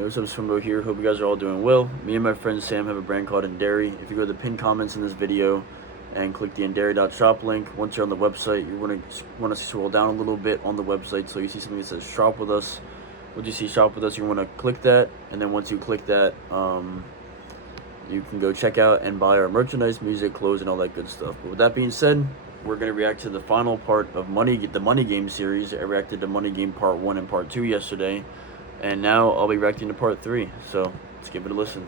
Hey, what's up, Swimbo here. Hope you guys are all doing well. Me and my friend Sam have a brand called Inderi. If you go to the pinned comments in this video and click the Inderi.shop link, once you're on the website, you want to scroll down a little bit on the website so you see something that says shop with us. Once you see shop with us, you want to click that, and then once you click that, you can go check out and buy our merchandise, music, clothes, and all that good stuff. But with that being said, we're going to react to the final part of the Money Game series. I reacted to Money Game Part 1 and Part 2 yesterday. And now I'll be reacting to Part 3, so let's give it a listen.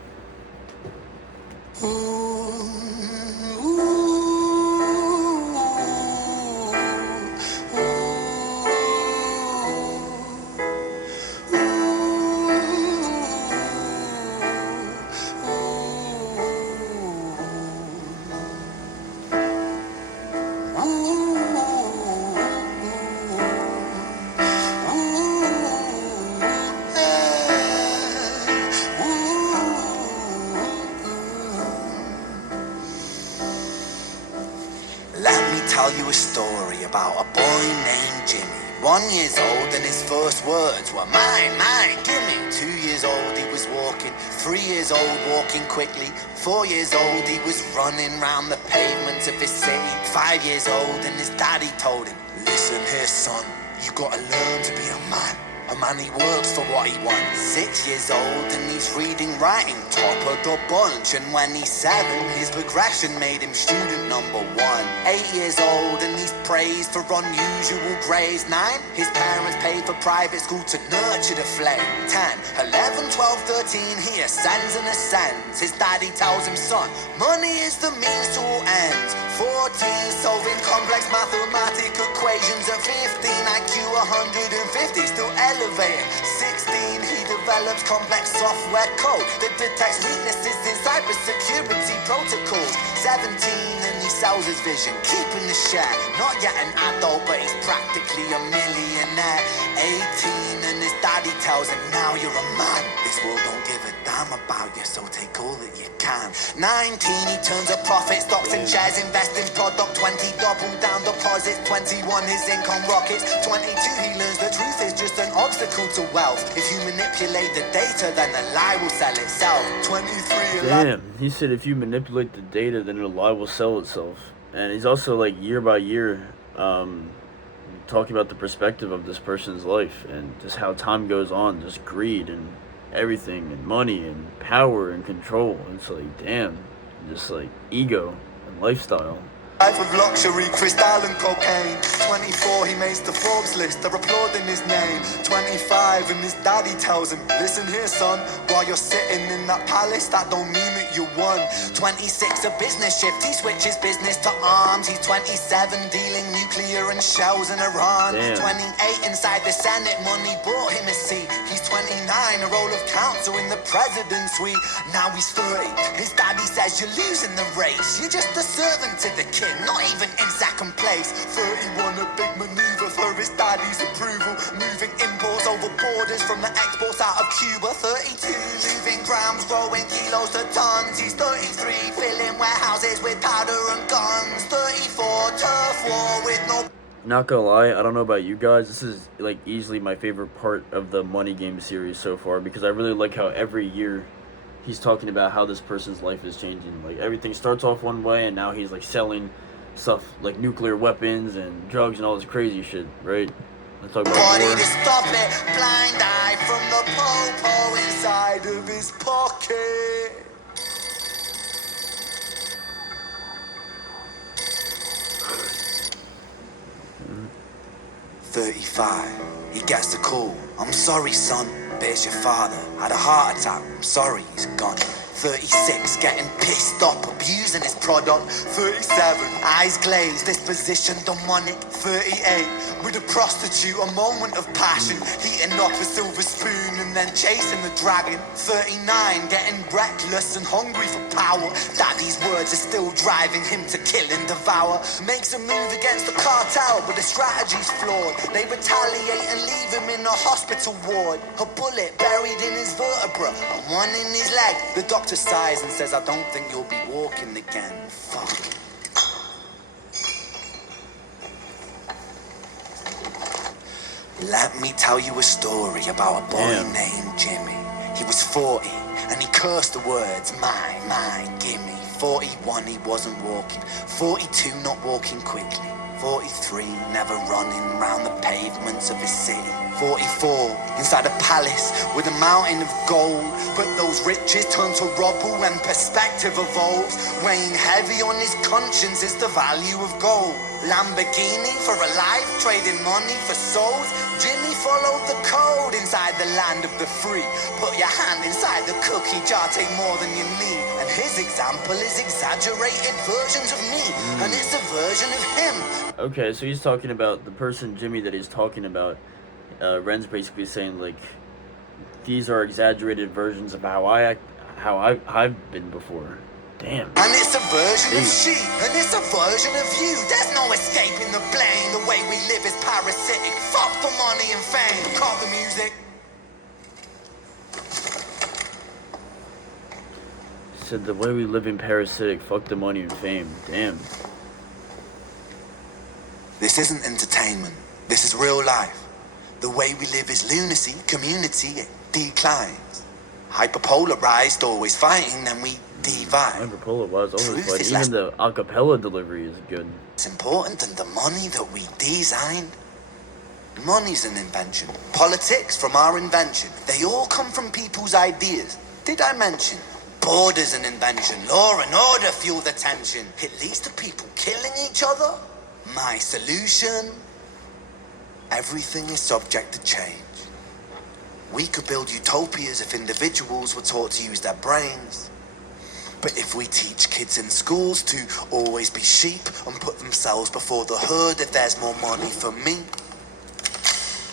Let me tell you a story about a boy named Jimmy. 1 year old and his first words were mine, mine, gimme. 2 years old he was walking, 3 years old walking quickly. 4 years old he was running round the pavements of his city. 5 years old and his daddy told him, listen here son, you gotta learn to be a man. A man, he works for what he wants. 6 years old and he's reading, writing, top of the bunch. And when he's 7, his progression made him student number 1. 8 years old and he's praised for unusual grades. 9, his parents paid for private school to nurture the flame. 10, 11, 12, 13, he ascends and ascends. His daddy tells him, son, money is the means to all ends. 14, solving complex mathematic equations. At 15, IQ 150, still elevating. 16, he develops complex software code that detects weaknesses in cybersecurity protocols. 17, and he sells his vision, keeping the share. Not yet an adult, but he's practically a millionaire. 18, and his daddy tells him, now you're a man. This world don't give a damn about you, so take all that you can. 19, he turns a profit, stocks and shares, invest in product. 20, double down deposits. 21, his income rockets. 22, he learns the truth is just an obstacle to wealth. If you manipulate the data, then the lie will sell itself. 23. Damn, he said if you manipulate the data, then the lie will sell itself. And he's also like year by year talking about the perspective of this person's life and just how time goes on, just greed and everything and money and power and control. It's like, damn, just like ego and lifestyle. Life of luxury, crystal and cocaine. 24, he makes the Forbes list, they're applauding his name. 25, and his daddy tells him, listen here son, while you're sitting in that palace, that don't mean that you won. 26, a business shift, he switches business to arms. He's 27, dealing nuclear and shells in Iran. Damn. 28, inside the Senate, money bought him a seat. He's 29, a role of counsel in the president's suite. Now he's 30, his daddy says you're losing the race. You're just a servant to the king, not even in second place. 31, a big maneuver for his daddy's approval. Moving imports over borders from the exports out of Cuba. 32, moving grams, growing kilos to tons. He's 33, filling warehouses with powder and guns. 34, turf war with no... Not gonna lie, I don't know about you guys, this is like easily my favorite part of the Money Game series so far, because I really like how every year he's talking about how this person's life is changing. Like everything starts off one way and now he's like selling stuff like nuclear weapons and drugs and all this crazy shit, right? Let's talk about Body war. to stop it, blind eye from the po-po inside of his pocket. Mm-hmm. 35, he gets the call. I'm sorry son, but it's your father. Had a heart attack, I'm sorry, he's gone. 36, getting pissed off, abusing his product. 37, eyes glazed, disposition demonic. 38, with a prostitute, a moment of passion. Heating up a silver spoon and then chasing the dragon. 39, getting reckless and hungry for power. Daddy's words are still driving him to kill and devour. Makes a move against the cartel, but the strategy's flawed. They retaliate and leave him in a hospital ward. A bullet buried in his vertebra and one in his leg. The doctor sighs and says, I don't think you'll be walking again. Fuck. Let me tell you a story about a boy named Jimmy. He was 40, and he cursed the words, mine, gimme. 41, he wasn't walking. 42, not walking quickly. 43, never running round the pavements of his city. 44, inside a palace with a mountain of gold. But those riches turn to rubble when perspective evolves. Weighing heavy on his conscience is the value of gold. Lamborghini for a life, trading money for souls. Jimmy followed the code inside the land of the free. Put your hand inside the cookie jar, take more than you need. And his example is exaggerated versions of me, and it's a version of him. Okay, so he's talking about the person Jimmy that he's talking about. Ren's basically saying like these are exaggerated versions of how I've been before. Damn. And it's a version of she, and it's a version of you. There's no escaping the blame. The way we live is parasitic. Fuck the money and fame. Call the music. Said the way we live in parasitic. Fuck the money and fame. Damn. This isn't entertainment. This is real life. The way we live is lunacy. Community, it declines. Hyperpolarized, always fighting, then we divide. Hyperpolar was always Truth fun. is Even less- the acapella delivery is good. It's important than the money that we designed. Money's an invention. Politics from our invention. They all come from people's ideas. Did I mention? Border's an invention. Law and order fuel the tension. It leads to people killing each other. My solution? Everything is subject to change. We could build utopias if individuals were taught to use their brains. But if we teach kids in schools to always be sheep and put themselves before the herd if there's more money for me,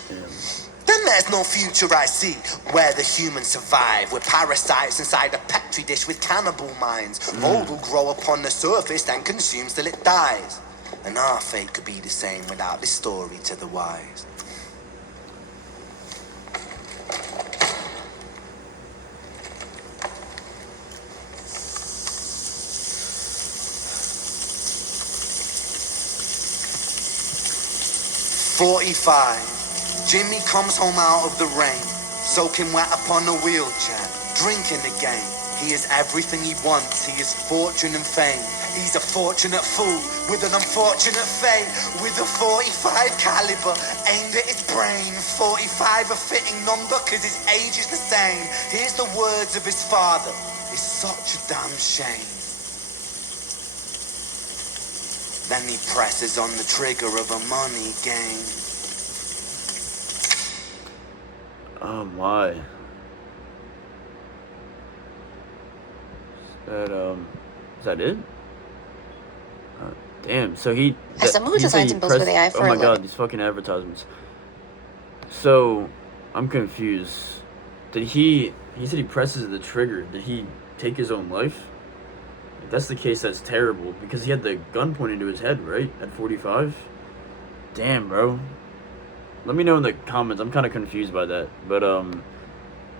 then there's no future I see where the humans survive. We're parasites inside a petri dish with cannibal minds. Mold will grow upon the surface, then consumes till it dies. And our fate could be the same without this story to the wise. "45. Jimmy comes home out of the rain, soaking wet upon a wheelchair, drinking again. He is everything he wants. He is fortune and fame. He's a fortunate fool with an unfortunate fate. With a 45 caliber aimed at his brain. 45 a fitting number cause his age is the same. Here's the words of his father. It's such a damn shame. Then he presses on the trigger of a money game." Oh my. Is that it? Damn, so As a mood he said design he symbols with pressed- AI for oh a my god, living. these fucking advertisements. So, I'm confused. Did he said he presses the trigger. Did he take his own life? If that's the case, that's terrible, because he had the gun pointed to his head, right? At 45? Damn, bro. Let me know in the comments. I'm kind of confused by that. But,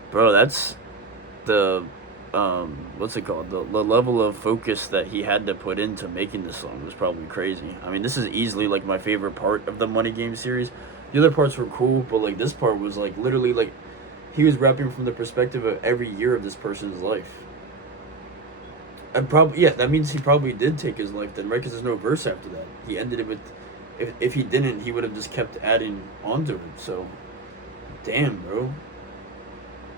bro, that's the, what's it called? The level of focus that he had to put into making this song was probably crazy. I mean, this is easily, like, my favorite part of the Money Game series. The other parts were cool, but, like, this part was, like, literally, like, he was rapping from the perspective of every year of this person's life. That means he probably did take his life then, right? Because there's no verse after that. He ended it with, if he didn't, he would have just kept adding onto it. So, damn, bro.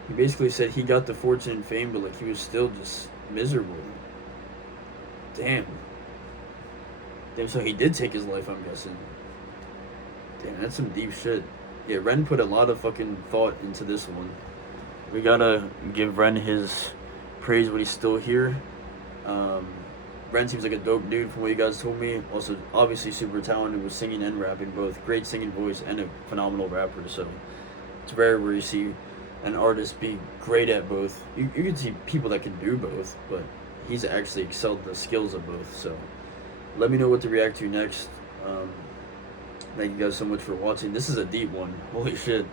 He basically said he got the fortune and fame, but like he was still just miserable. Damn. Damn, so he did take his life, I'm guessing. Damn, that's some deep shit. Yeah, Ren put a lot of fucking thought into this one. We gotta give Ren his praise when he's still here. Ren seems like a dope dude from what you guys told me. Also, obviously super talented with singing and rapping both. Great singing voice and a phenomenal rapper. So it's rare where you see an artist be great at both. You can see people that can do both, but he's actually excelled the skills of both. So let me know what to react to next. Thank you guys so much for watching. This is a deep one. Holy shit.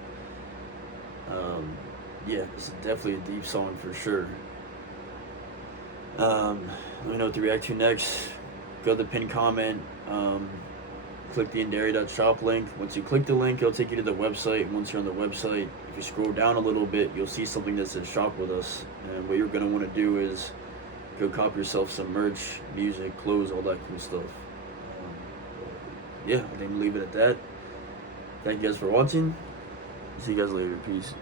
Yeah, this is definitely a deep song for sure. Let me know what to react to next. Go to the pinned comment. click the Inderi.shop link. Once you click the link, it'll take you to the website. Once you're on the website, if you scroll down a little bit, you'll see something that says shop with us. And what you're going to want to do is go cop yourself some merch, music, clothes, all that cool stuff. Yeah, I think we'll leave it at that. Thank you guys for watching. See you guys later. Peace.